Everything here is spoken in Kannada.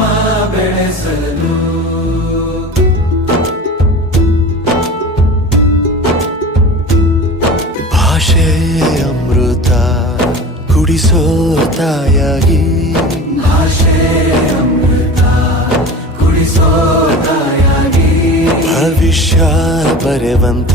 ಧರ್ಮ ಬೆಳೆಸಲು ಭಾಷೆ ಅಮೃತ ಕುಡಿಸೋ ತಾಯಾಗಿ ಭಾಷೆ ಅಮೃತ ಕುಡಿಸೋ ತಾಯಾಗಿ ಭವಿಷ್ಯ ಬರೆವಂತ